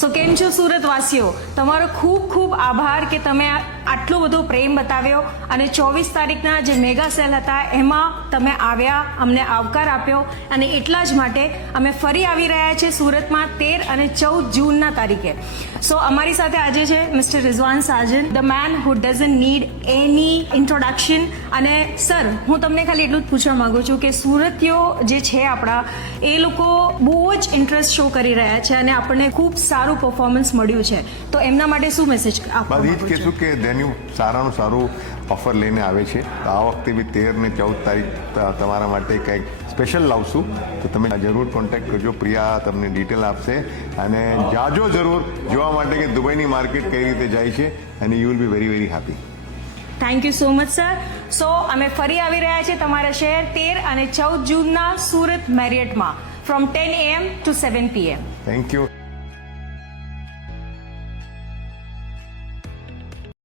સો કેમ છો સુરતવાસીઓ? તમારો ખૂબ ખૂબ આભાર કે તમે આટલો બધો પ્રેમ બતાવ્યો અને 24 તારીખના જે મેગા સેલ હતા એમાં તમે આવ્યા, અમને આવકાર આપ્યો અને એટલા જ માટે અમે ફરી આવી રહ્યા છીએ સુરતમાં 13 અને 14 જૂનના તારીખે. સો અમારી સાથે આજે છે mister Rizwan Sajan, the man who doesn't need any introduction. અને સર, હું તમને ખાલી એટલું જ પૂછવા માંગુ છું કે સુરતીઓ જે છે આપણા, એ લોકો બહુ જ ઇન્ટરેસ્ટ શો કરી રહ્યા છે અને આપણને ખૂબ સારું પરફોર્મન્સ મળ્યું છે, તો એમના માટે શું મેસેજ આપવા બસ એ જ માંગુ કહેશું છું? કે ધેન્યુ સારાનું સારું ઓફર લઈને આવે છે. તો આ વખતે બી 13 ને 14 તારીખ તમારા માટે કંઈક સ્પેશિયલ લાવશું, તો તમે જરૂર કોન્ટેક્ટ કરજો. પ્રિયા તમને ડિટેલ આપશે અને જાજો જરૂર જોવા માટે કે દુબઈની માર્કેટ કઈ રીતે જાય છે અને you will be very very happy. Thank you so much sir. So અમે ફરી આવી રહ્યા છીએ તમારા શહેર 13 અને 14 જૂનના સુરત મેરિયટમાં from 10 AM to 7 PM. Thank you.